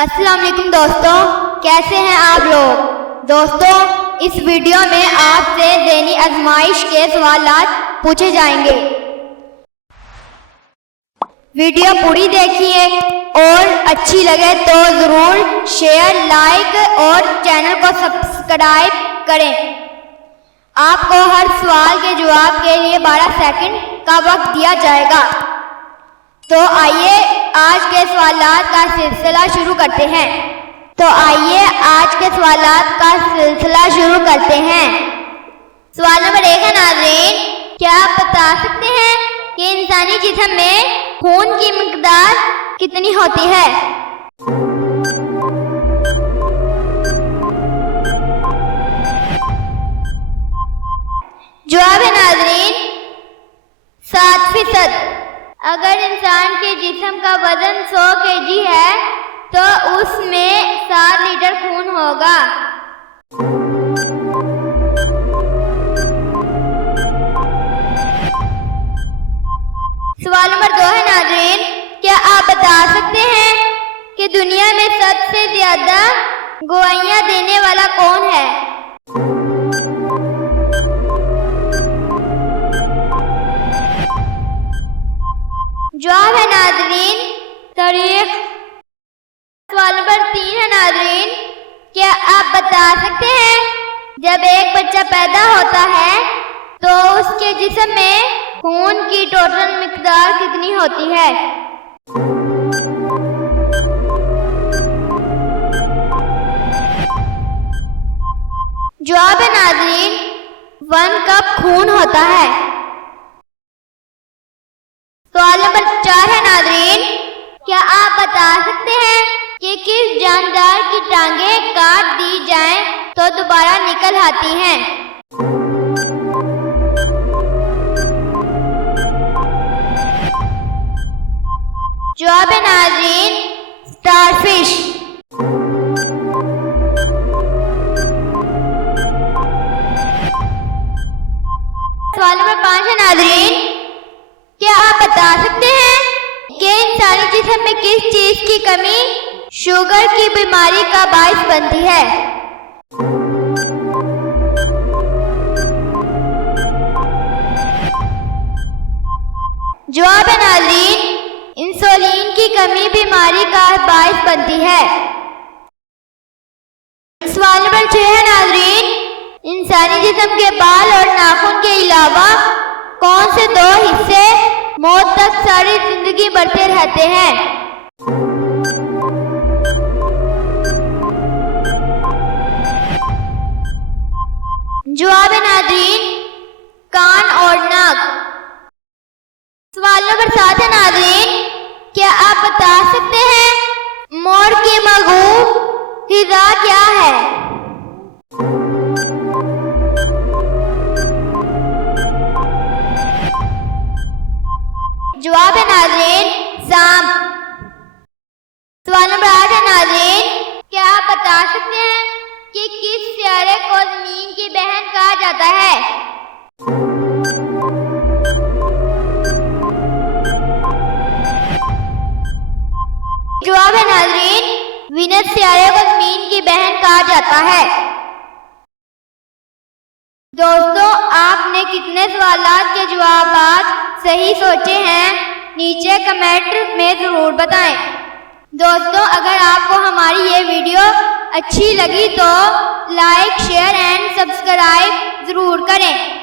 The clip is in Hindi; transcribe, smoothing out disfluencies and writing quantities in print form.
अस्सलाम वालेकुम दोस्तों, कैसे हैं आप लोग। दोस्तों, इस वीडियो में आपसे ज़हनी आजमाइश के सवालात पूछे जाएंगे। वीडियो पूरी देखिए और अच्छी लगे तो ज़रूर शेयर, लाइक और चैनल को सब्सक्राइब करें। आपको हर सवाल के जवाब के लिए 12 सेकंड का वक्त दिया जाएगा। तो आइए आज के सवालात का सिलसिला शुरू करते हैं। सवाल नंबर 1 है नाज़रीन, क्या आप बता सकते हैं कि इंसानी जिस्म में खून की मिकदार कितनी होती है। जवाब है नाज़रीन 7%। अगर इंसान के जिस्म का वजन 100 kg है तो उसमें 7 लीटर खून होगा। सवाल नंबर 2 है नाज़रीन, क्या आप बता सकते हैं कि दुनिया में सबसे ज्यादा गवाहियां देने वाला कौन है। जवाब है नाज़रीन तारीख। सवाल नंबर 3 है नाज़रीन, क्या आप बता सकते हैं जब एक बच्चा पैदा होता है तो उसके जिस्म में खून की टोटल मिकदार कितनी होती है। जवाब है नाज़रीन 1 कप खून होता है। सवाल नंबर 4 है नाज़रीन, क्या आप बता सकते हैं कि किस जानदार की टांगें काट दी जाएं तो दोबारा निकल आती हैं। जवाब है नाज़रीन स्टारफिश। सवाल नंबर 5 है नाज़रीन, क्या आप बता सकते हैं कि इंसानी जिस्म में किस चीज की कमी शुगर की बीमारी का बायस बनती है। जवाब है नाज़रीन इंसुलिन की कमी बीमारी का बायस बनती है। सवाल नंबर 6 है नाज़रीन, इंसानी जिस्म के बाल और नाखून के अलावा कौन से 2 हिस्से मौत तक सारी जिंदगी बढ़ते रहते हैं। जवाब है नाज़रीन कान और नाक। सवाल नंबर 7 है नाज़रीन, क्या आप बता सकते हैं मोर की मगहूब ग़िज़ा क्या है। जवाब है नाज़रीन सांप। सवाल नंबर 8 है नाज़रीन, क्या आप बता सकते हैं कि किस सियारे को ज़मीन की बहन कहा जाता है। जवाब है नाज़रीन वीनस सियारे को ज़मीन की बहन कहा जाता है। दोस्तों, आपने कितने सवालात के जवाब सही सोचे हैं नीचे कमेंट में ज़रूर बताएं। दोस्तों, अगर आपको हमारी ये वीडियो अच्छी लगी तो लाइक, शेयर एंड सब्सक्राइब ज़रूर करें।